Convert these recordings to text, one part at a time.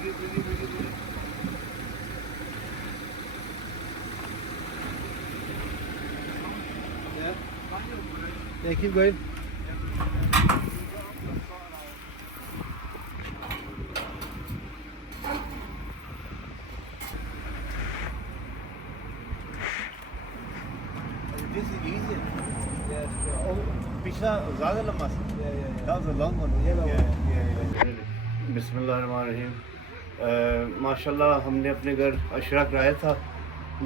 Yeah, keep going. This is easy. Yeah. Oh, पिछला ज़्यादा लंबा था. Yeah. That was a long one. Yeah. बिस्मिल्लाहिर्रहमानिर्रहीम. माशाल्लाह हमने अपने घर अशरा कराया था.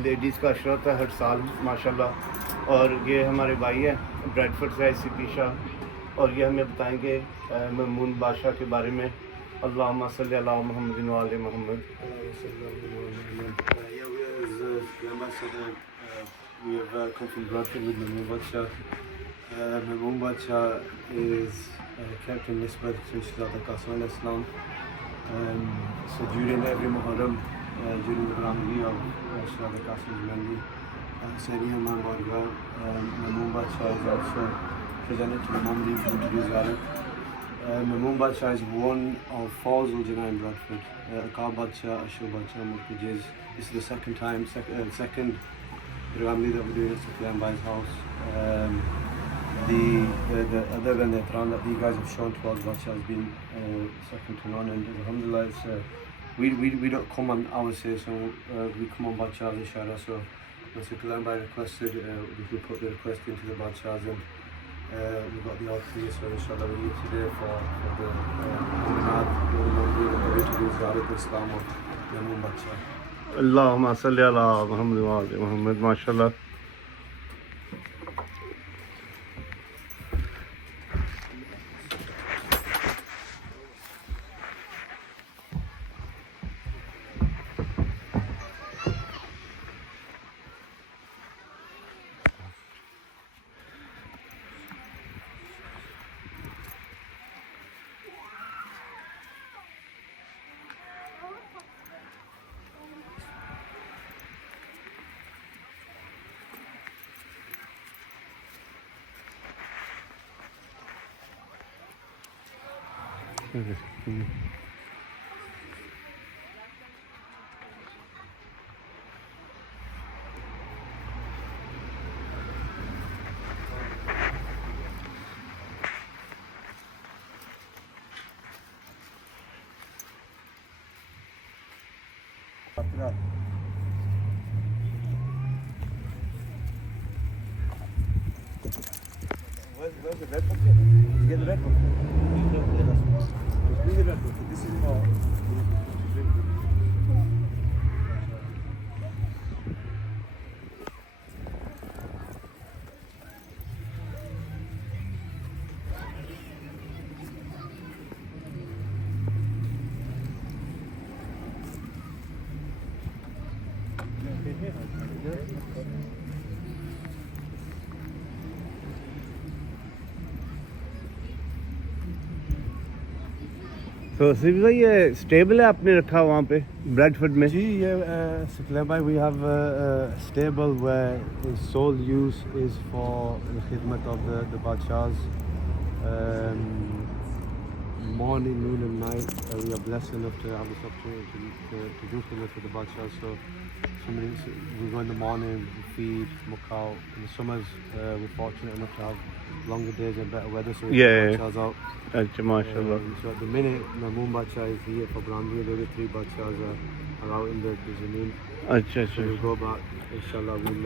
लेडीज़ का अशरा था हर साल माशाल्लाह. और ये हमारे भाई हैं ब्रेडफोर्ड से ICP शाह, और ये हमें बताएंगे ममून बादशाह के बारे में. अल्लाहुम्मा सल्ली अला मुहम्मद व आले Muhammad. We have come from Bradford with Mamaun Badshah. Mamaun Badshah is kept in Nisbat to Shahzada Qasim Islam. So during every Muharram, during the Ramli of Shahzada Qasim's Mandi, Sayyidina Imam Barga, Mamaun Badshah is also presented to the Mamli to do Ziyarat. Mamaun Badshah is one of 4 Zuljanah in Bradford. Aqab Badshah, Ashra Badshah, Murtajiz. This is the second Ramli that we're doing at Saqlain by his house. The other than the Ihtiram that these guys have shown to us, Badshah has been second to none, and alhamdulillah, we don't come on our say, so we come on Badshah's Ashra. So when Saqlain by requested, we put the request into the Badshahs, and we got the outcome. So inshallah we're here today for the introduce Ziyarat Islam of Mamaun Badshah. अल्लाहुम्मा सल्ली अला मुहम्मद व आले मुहम्मद. माशाल्लाह. Where's the red book? Did you get the red book? Bring the red book. This is for. तो सिर्फ भाई ये stable है आपने रखा वहाँ पे ब्रेडफोर्ड में? जी ये Saqlain by we have a stable where its sole use is for the khidmat of the Badshahs. Morning, noon and night we are blessed enough to have this opportunity to do khidmat for the Badshahs. So we go in the morning, we feed, smoke out. In the summers we're fortunate enough to have longer days and better weather, so we get Badshahs out. माशाल्लाह. So at the minute Mamaun Badshah is here for Brandi. The other 3 Badshahs are out in the Zameen. अच्छा. So we'll go back, inshallah we'll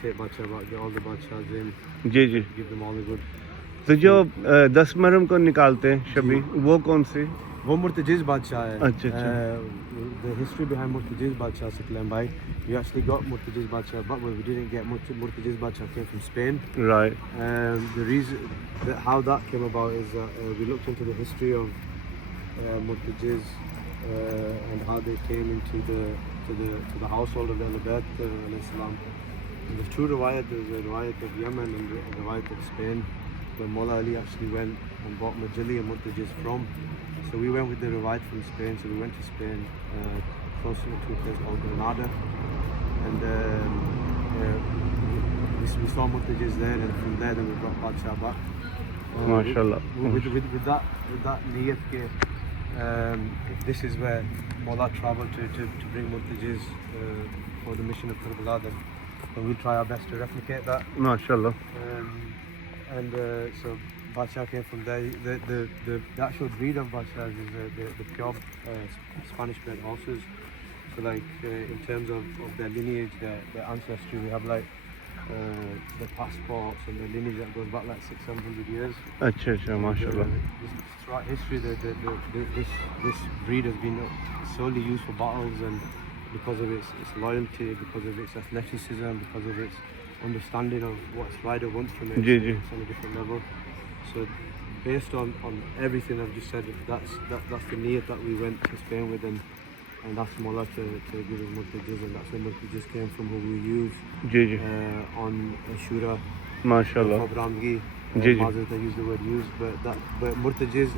take Badshah back, get all the Badshahs in, ji. give them all the good. तो जो 10 मुहर्रम को निकालते हैं शबी, वो कौन सी? वो मुर्तजिज़ बादशाह है. अच्छा. The history behind Murtajiz Badshah Saqlain by, we actually got Murtajiz Badshah, but we didn't get Murtajiz Badshah came from Spain. Right. The reason how that came about is that we looked into the history of Murtajiz and how they came into the household of the Abbas Islam. And the true riwayat is the riwayat of Yemen and the riwayat of Spain, where Mawla Ali actually went and bought Majali and Murtajiz from. So we went with the riwayat from Spain. So we went to Spain, close to a place called Granada, and we saw Murtajiz there, and from there then we brought Badshah back. MashaAllah. With that niyat ke if this is where Mawla travelled to bring Murtajiz for the mission of Karbala, then we'll try our best to replicate that. MashaAllah. So Bacha came from there. The actual breed of Bachas is the pure Spanish bred horses. So like in terms of their lineage, their ancestry, we have like the passports and the lineage that goes back like 600-700 years. अच्छा अच्छा माशाल्लाह. Throughout history, this breed has been solely used for battles, and because of its loyalty, because of its athleticism, because of its understanding of what its rider wants from it, it's on a different level. So based on everything I've just said, that's the niyat that we went to Spain with, and asked Mawla to give us Murtajiz, and that's where Murtajiz came from, who we use on Ashra. MashaAllah. For Bramgi. Mazas, they use the word used, but Murtajiz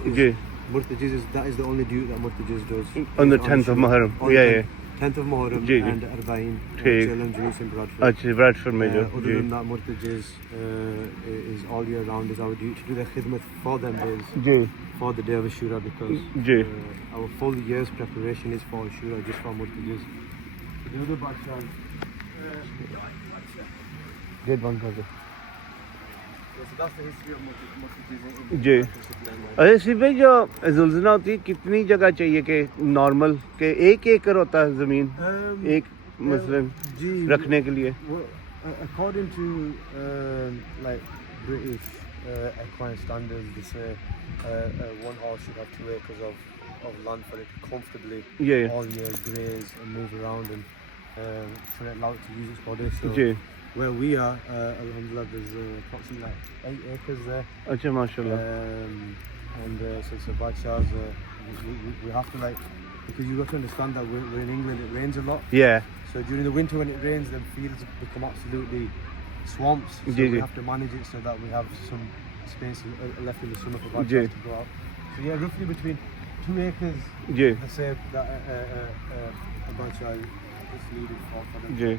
is that is the only duty that Murtajiz does. On the 10th of Muharram. Yeah. 10th of Muharram and Arba'in. Challenge in Bradford. अच्छा Bradford में जो. Other than that, Murtajiz is all year round is our duty to do the khidmat for them days. For the day of Ashura, because our full year's preparation is for Ashura, just for Murtajiz. The other Bakshan did one cover. So that's the history of Murtajiz. जी. अरे सिर्फ भाई जो जुलजना होती है कितनी जगह चाहिए कि नॉर्मल के 1 एकड़ होता है ज़मीन एक मसलन रखने के लिए? According to like British equine standards, they say one horse should have 2 acres of land for it to comfortably all year graze and move around, and for it allowed to use its body. So where we are, alhamdulillah, there's approximately like 8 acres there. अच्छा माशाल्लाह. And so Badshahs, we have to like, because you have to understand that we're in England, it rains a lot. Yeah. So during the winter when it rains, the fields become absolutely swamps. So we have to manage it so that we have some space left in the summer for Badshahs to go out. So yeah, roughly between 2 acres, let's say that a Badshah is needed for them.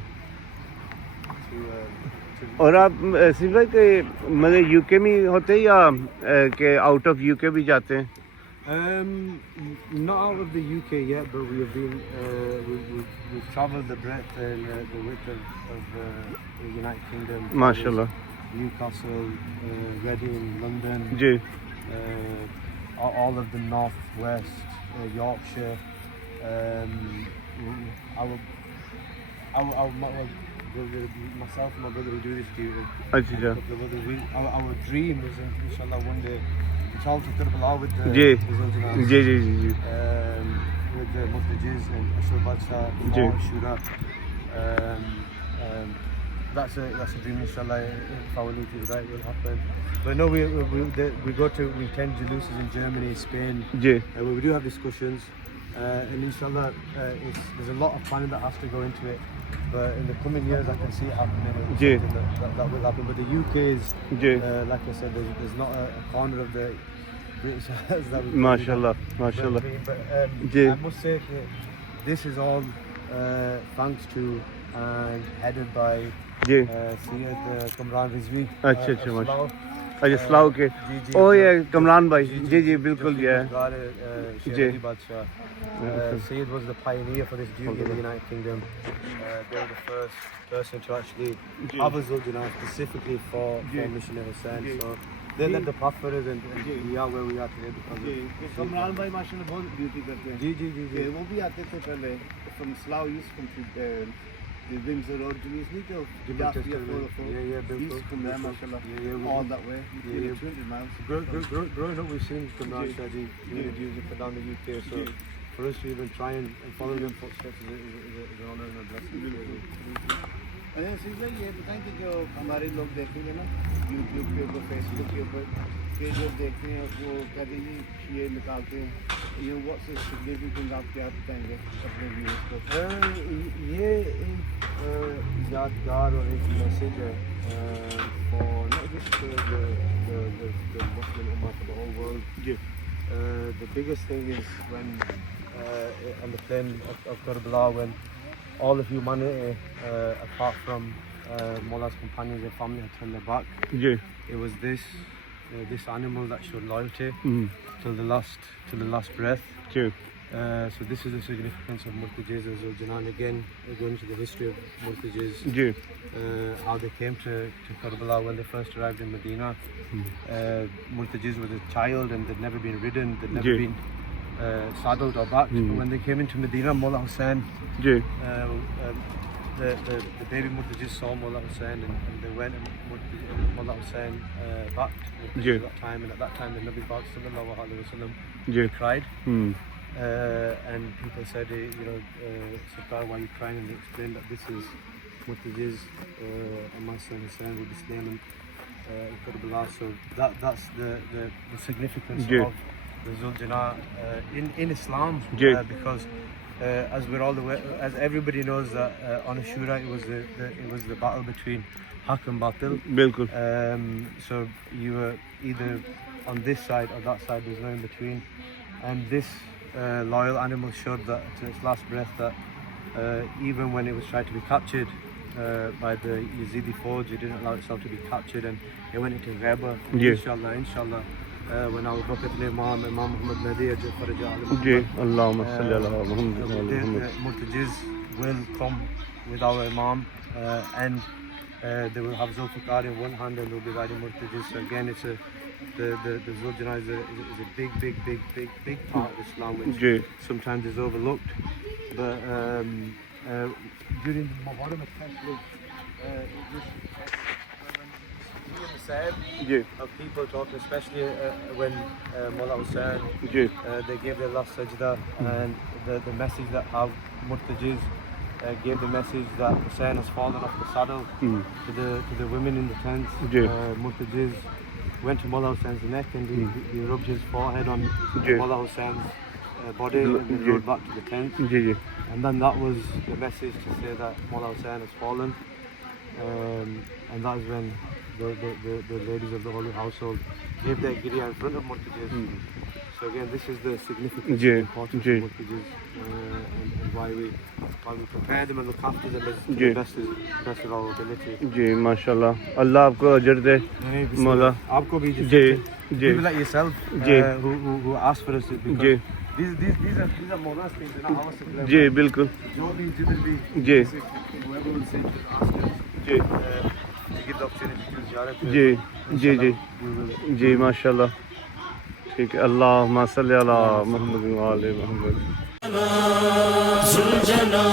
और आप सिर्फ भाई के मतलब UK में होते हैं या के आउट ऑफ यूके भी जाते हैं? Not out of the UK yet, but we have been we've travelled the breadth and the width of the United Kingdom. MashaAllah. Newcastle, Reading, London. Ji. All of the north west, Yorkshire. Myself and my brother who do this duty. Our dream is, inshallah, one day to travel to Karbala with the Zuljanah, with the Murtajiz and Ashra Badshah, Ashura. That's a dream, inshallah. If our need is right, will happen. But no, we attend Jaluses in Germany, Spain, and we do have discussions. And inshallah, there's a lot of planning that has to go into it. But in the coming years, I can see it happening. That will happen. But the UK is, like I said, there's not a corner of the British Isles that we. MashaAllah, MashaAllah. But I must say, this is all thanks to and headed by Sayyid Kamran Rizvi. अच्छा अच्छा माशाल्लाह. अच्छा सलाह के. ओ ये कमरान भाई. जी बिल्कुल जी. Sayyid was the pioneer for this duty in the United Kingdom. They were the first person to actually have a Zuljanah specifically for Missionary Hussain. So they led the path for us, and we are where we are today because of Kamran भाई माशाल्लाह बहुत duty करते हैं. जी. वो भी आते थे पहले from Slough used to the Windsor Road to East to from there, mashallah, all that way, 200 miles. Growing up, we've seen Kamran Shaji doing the duty for down the UK, so for us to even try and follow them footsteps is an honor and a blessing. अरे सिर्फ ये बताएं कि जो हमारे लोग देखेंगे ना YouTube के ऊपर, Facebook के ऊपर, कि जो देखते हैं वो कभी ये निकालते हैं, ये what's the significance आप क्या बताएंगे अपने व्यूअर्स को? ये एक यादगार और एक मैसेज है for not just the Muslim Ummah, for the whole world. The biggest thing is when on the plain of Karbala, when all of humanity, apart from Mawla's companions and family, had turned their back. It was this this animal that showed loyalty till the last breath. True. So this is the significance of Murtajiz as Zuljanah. Again, going into the history of Murtajiz, how they came to Karbala when they first arrived in Medina. Murtajiz was a child and they'd never been ridden, they'd never been saddled or backed. But when they came into Medina, Mullah Hussain, the baby Murtajiz saw Mullah Hussain and they went and Mullah Hussain backed at that time. And at that time the Nabi Pak sallallahu alaihi wasallam cried. And people said, Sarkar, why are you crying? And they explained that this is Murtajiz and my son Hussain will be slain in Karbala. So that's the significance of the Zuljanah in Islam, because as everybody knows that on Ashra it was the battle between Haq and Batil. So you were either on this side or that side, there's no in between. And this loyal animal showed that to its last breath that even when it was trying to be captured by the Yazidi forge, it didn't allow itself to be captured, and it went into Ghaiba. Inshallah, when our Prophet Imam Muhammad Nadir Allahumma salli ala Muhammad. Murtajiz will come with our Imam and they will have Zulfikar in one hand and they'll be riding Murtajiz. So again, it's the Zuljanah is a big part of Islam which sometimes is overlooked. But during the Muharram especially, of people talking, especially when Mullah Hussain they gave their last sajda, and the message that how Murtajiz gave the message that Hussain has fallen off the saddle to the women in the tents. Murtajiz went to Mullah Hussain's neck and he rubbed his forehead on Mullah Hussain's body and then rode back to the tent. And then that was the message to say that Mullah Hussain has fallen. And that is when the ladies of the Holy Household gave their girya in front of Murtajiz. So again, this is the significance and importance of Murtajiz and why we prepare them and look after them as the best of our ability. MashaAllah. Allah aapko ajr de. Mawla. Aapko bhi. People like yourself who asked for us. These are Mawla's things, they're not ours. Bilkul. Whoever will say to ask us. To give the opportunity to Ziyarat. MashaAllah. ठीक है अल्लाहुम्मा सल्ली अला मुहम्मद व आले मुहम्मद जुलजना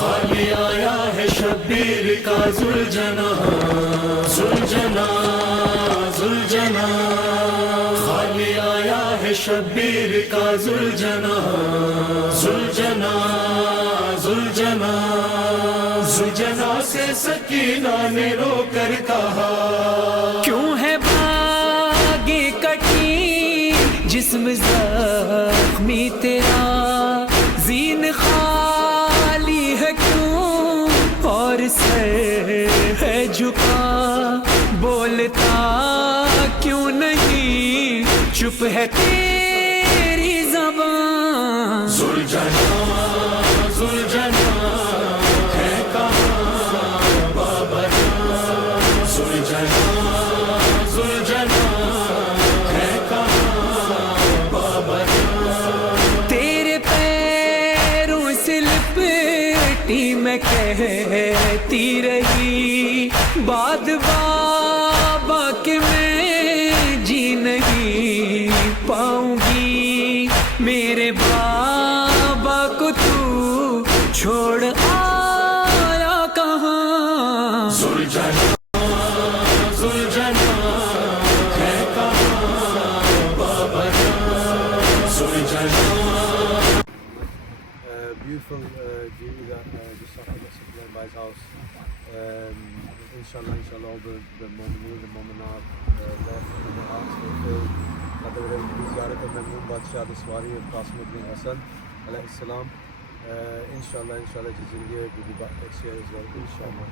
खाली आया है शबीर का जुलजना खाली आया है शबीर का जुलजना से सकीना ने रोकर कहा क्यों है जिस्म ज़ख्मी तेरा ज़ीन खाली है क्यों और सर है झुका बोलता क्यों नहीं चुप है तेरी ज़बान जुलजना है कहाँ बाबा जुलजना मैं कहती रही बाद बाबा के मैं जी नहीं पाऊंगी मेरे बाबा को तू छोड़ आया कहाँ जुलजना है कहाँ बाबा जुलजना beautiful view that just off the Saqlain by his house. Inshallah, all the Mu'minat left in the hearts fulfilled that they were able to do Ziyarat of Mahmoud Badshah, the Swari of Qasim ibn Hassan alayhi salam. Inshallah, will be back next year as well, inshallah.